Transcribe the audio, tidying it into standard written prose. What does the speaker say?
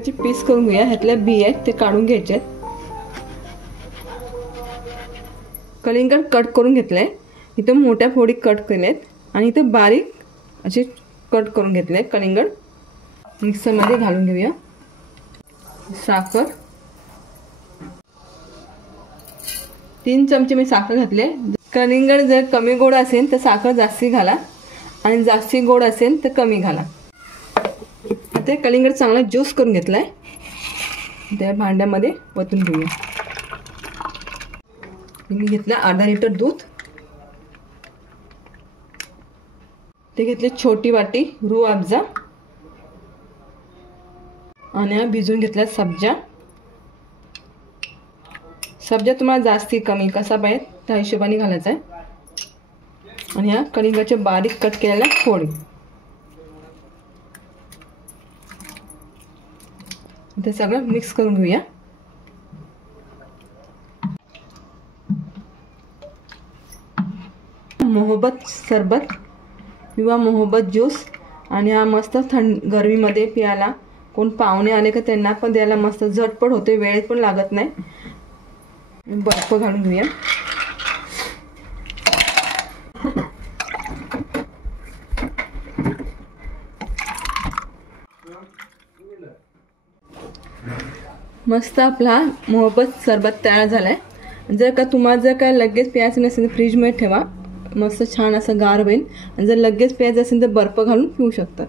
कलिंगडाचे piece करून घेऊया। ह्यातल्या बी आहेत ते काढून घ्यायचे आहेत। कलिंगड कट करून घेतलंय। इथे मोठ्या फोडी कट केल्यात आणि इथे बारीक असे कट करून घेतले। कलिंगड मिक्सर मध्ये घालून घेऊया। साखर 3 चमचे मी साखर घातले। कलिंगड जर कमी गोड असेल तर साखर जास्ती घाला आणि जास्ती गोड असेल तर कमी घाला। आता कलिंगड चांगला ज्यूस करून घेतलाय। त्या भांड्यामध्ये ओतून घेऊया। मी घेतलं अर्धा लिटर दूध। ते घेतले छोटी वाटी रूह अफजा आणि भिजून घेतला सब्जा। सब्जा तुम्हाला जास्ती कमी कसा पाहिजे त्या हिशोबाने घालायचा आहे। आणि या कलिंगडाचे बारीक कट केलेल्या फोडी ते सगळं मिक्स करून घेऊया। मोहब्बत सरबत किंवा मोहब्बत ज्यूस आणि हा मस्त गरमीमध्ये प्यायला। कोण पाहुणे आले का त्यांना पण द्यायला मस्त झटपट होते, वेळ पण लागत नाही। बर्फ घालून घेऊया। मस्त आपला मोहब्बत सरबत तयार झालाय। जर का तुम्हाला जर काय लगेच प्यायचं नसेल तर फ्रीज मध्ये ठेवा, मस्त छान असं गार होईल। आणि जर लगेच प्यायचं असेल तर बर्फ घालून पिऊ शकता।